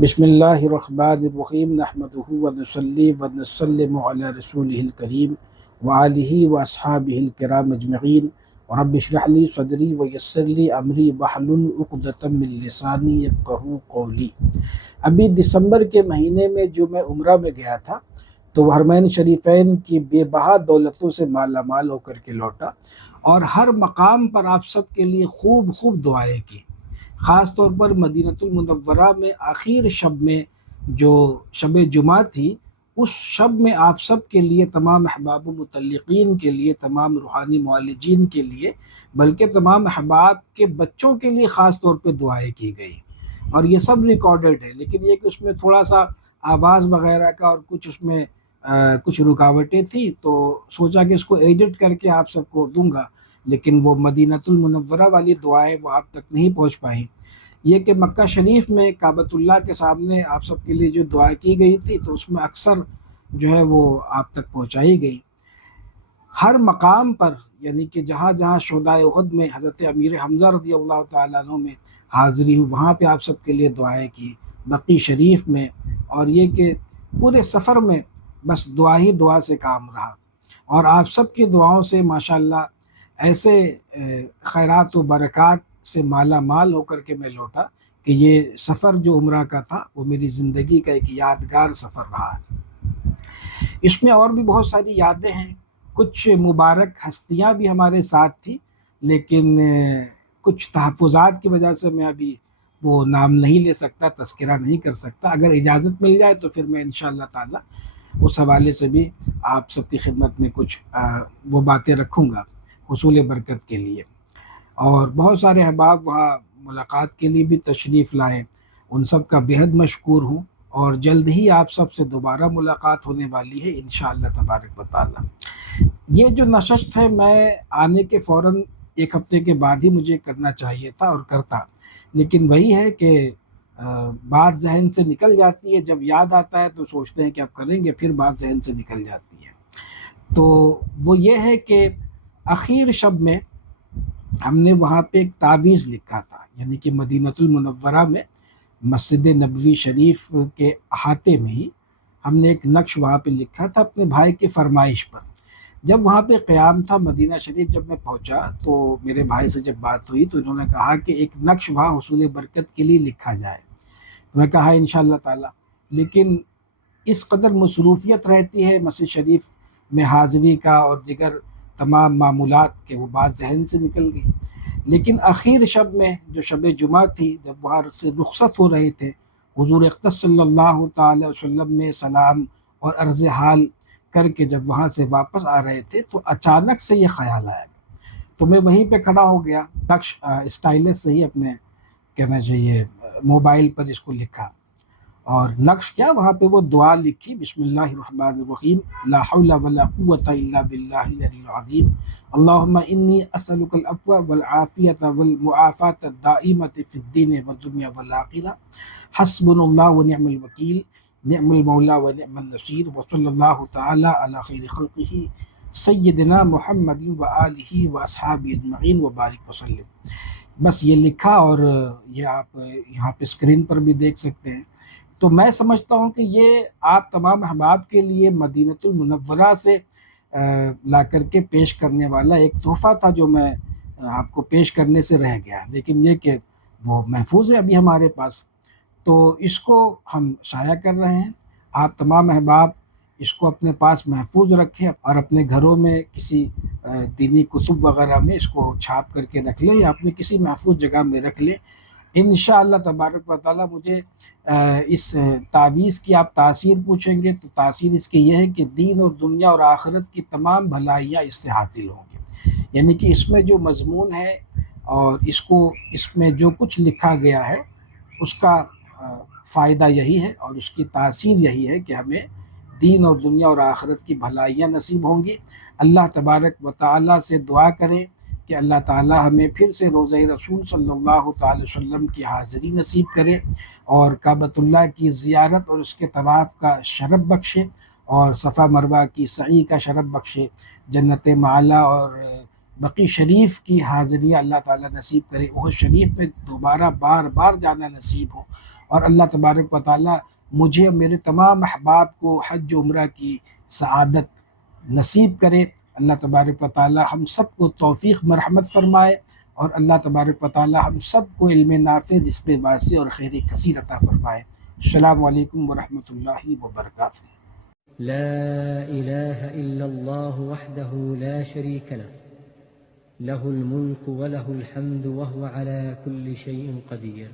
بسم اللہ الرحمن الرحیم نحمدہ ونصلی ونسلم علی رسولہ الکریم وآلہ واصحابہ الکرام اجمعین رب اشرح لی صدری ویسر لی امری واحلل عقدۃ من لسانی یفقہوا قولی۔ ابھی دسمبر کے مہینے میں جو میں عمرہ میں گیا تھا تو حرمین شریفین کی بے بہا دولتوں سے مالا مال ہو کر کے لوٹا، اور ہر مقام پر آپ سب کے لیے خوب خوب دعائیں کی۔ خاص طور پر مدینۃ المنورہ میں آخر شب میں جو شب جمعہ تھی، اس شب میں آپ سب کے لیے، تمام احباب و متعلقین کے لیے، تمام روحانی معالجین کے لیے، بلکہ تمام احباب کے بچوں کے لیے خاص طور پہ دعائیں کی گئی، اور یہ سب ریکارڈڈ ہے۔ لیکن یہ کہ اس میں تھوڑا سا آواز وغیرہ کا اور کچھ اس میں کچھ رکاوٹیں تھیں، تو سوچا کہ اس کو ایڈٹ کر کے آپ سب کو دوں گا، لیکن وہ مدینۃ المنورہ والی دعائیں وہ آپ تک نہیں پہنچ پائیں۔ یہ کہ مکہ شریف میں کعبۃ اللہ کے سامنے آپ سب کے لیے جو دعا کی گئی تھی، تو اس میں اکثر جو ہے وہ آپ تک پہنچائی گئی۔ ہر مقام پر، یعنی کہ جہاں جہاں شہدائے احد میں حضرت امیر حمزہ رضی اللہ تعالیٰ عنہ میں حاضری ہوئی، وہاں پہ آپ سب کے لیے دعائیں کی، بقی شریف میں، اور یہ کہ پورے سفر میں بس دعا ہی دعا سے کام رہا، اور آپ سب کی دعاؤں سے ماشاءاللہ ایسے خیرات و برکات سے مالا مال ہو کر کے میں لوٹا کہ یہ سفر جو عمرہ کا تھا وہ میری زندگی کا ایک یادگار سفر رہا ہے۔ اس میں اور بھی بہت ساری یادیں ہیں، کچھ مبارک ہستیاں بھی ہمارے ساتھ تھیں، لیکن کچھ تحفظات کی وجہ سے میں ابھی وہ نام نہیں لے سکتا، تذکرہ نہیں کر سکتا۔ اگر اجازت مل جائے تو پھر میں انشاءاللہ تعالی اس حوالے سے بھی آپ سب کی خدمت میں کچھ وہ باتیں رکھوں گا حصول برکت کے لیے۔ اور بہت سارے احباب وہاں ملاقات کے لیے بھی تشریف لائے، ان سب کا بےحد مشکور ہوں، اور جلد ہی آپ سب سے دوبارہ ملاقات ہونے والی ہے انشاءاللہ تبارک و تعالی۔ یہ جو نشست ہے، میں آنے کے فوراً ایک ہفتے کے بعد ہی مجھے کرنا چاہیے تھا اور کرتا، لیکن وہی ہے کہ بات ذہن سے نکل جاتی ہے، جب یاد آتا ہے تو سوچتے ہیں کہ اب کریں گے، پھر بات ذہن سے نکل جاتی ہے۔ تو وہ یہ ہے کہ اخیر شب میں ہم نے وہاں پہ ایک تعویذ لکھا تھا، یعنی کہ مدینۃ المنورہ میں مسجد نبوی شریف کے احاطے میں ہی ہم نے ایک نقش وہاں پہ لکھا تھا اپنے بھائی کی فرمائش پر۔ جب وہاں پہ قیام تھا مدینہ شریف، جب میں پہنچا تو میرے بھائی سے جب بات ہوئی تو انہوں نے کہا کہ ایک نقش وہاں حصول برکت کے لیے لکھا جائے۔ تو میں کہا انشاءاللہ تعالی، لیکن اس قدر مصروفیت رہتی ہے مسجد شریف میں حاضری کا اور دیگر تمام معمولات کے وہ بات ذہن سے نکل گئی۔ لیکن اخیر شب میں جو شب جمعہ تھی، جب وہاں سے رخصت ہو رہے تھے، حضور اقدس صلی اللہ تعالی وسلم میں سلام اور عرض حال کر کے جب وہاں سے واپس آ رہے تھے، تو اچانک سے یہ خیال آیا، تو میں وہیں پہ کھڑا ہو گیا، نقش اسٹائلس سے ہی اپنے کہنا چاہیے موبائل پر اس کو لکھا، اور نقش کیا، وہاں پہ وہ دعا لکھی، بسم اللہ الرحمن الرحیم، لا حول ولا قوة الا باللہ العلی العظیم، اللہم انی اسألک العفو والعافیۃ والمعافاۃ الدائمۃ فی الدین والدنیا والآخرہ، حسبنا اللہ ونعم الوکیل، نعم المولا ونعم النصیر، وصلی اللہ تعالی علی خیر خلقہ سیدنا محمد وآلہ واصحابہ اجمعین وبارک وسلم۔ بس یہ لکھا، اور یہ آپ یہاں پہ اسکرین پر بھی دیکھ سکتے ہیں۔ تو میں سمجھتا ہوں کہ یہ آپ تمام احباب کے لیے مدینۃ المنورہ سے لا کر کے پیش کرنے والا ایک تحفہ تھا، جو میں آپ کو پیش کرنے سے رہ گیا، لیکن یہ کہ وہ محفوظ ہے ابھی ہمارے پاس، تو اس کو ہم شائع کر رہے ہیں۔ آپ تمام احباب اس کو اپنے پاس محفوظ رکھیں، اور اپنے گھروں میں کسی دینی کتب وغیرہ میں اس کو چھاپ کر کے رکھ لیں، یا اپنے کسی محفوظ جگہ میں رکھ لیں۔ انشاءاللہ تبارک و تعالی مجھے اس تعویذ کی آپ تاثیر پوچھیں گے تو تاثیر اس کی یہ ہے کہ دین اور دنیا اور آخرت کی تمام بھلائیاں اس سے حاصل ہوں گی، یعنی کہ اس میں جو مضمون ہے اور اس میں جو کچھ لکھا گیا ہے، اس کا فائدہ یہی ہے اور اس کی تاثیر یہی ہے کہ ہمیں دین اور دنیا اور آخرت کی بھلائیاں نصیب ہوں گی۔ اللہ تبارک و تعالی سے دعا کریں کہ اللہ تعالی ہمیں پھر سے روضہ رسول صلی اللہ تعالی وسلم کی حاضری نصیب کرے، اور کعبۃ اللہ کی زیارت اور اس کے طواف کا شرف بخشے، اور صفا مروہ کی سعی کا شرف بخشے، جنت معلیٰ اور بقی شریف کی حاضری اللہ تعالیٰ نصیب کرے، احد شریف میں دوبارہ بار بار جانا نصیب ہو، اور اللہ تبارک و تعالیٰ مجھے اور میرے تمام احباب کو حج و عمرہ کی سعادت نصیب کرے۔ اللہ تبارک و تعالیٰ ہم سب کو توفیق مرحمت فرمائے، اور اللہ تبارک و تعالیٰ ہم سب کو علم نافع، رزق واسع اور خیر کثیر عطا فرمائے۔ السلام علیکم ورحمۃ اللہ وبرکاتہ۔ لا إله إلا الله وحده لا شريك له له الملك وله الحمد وهو على كل شيء قدير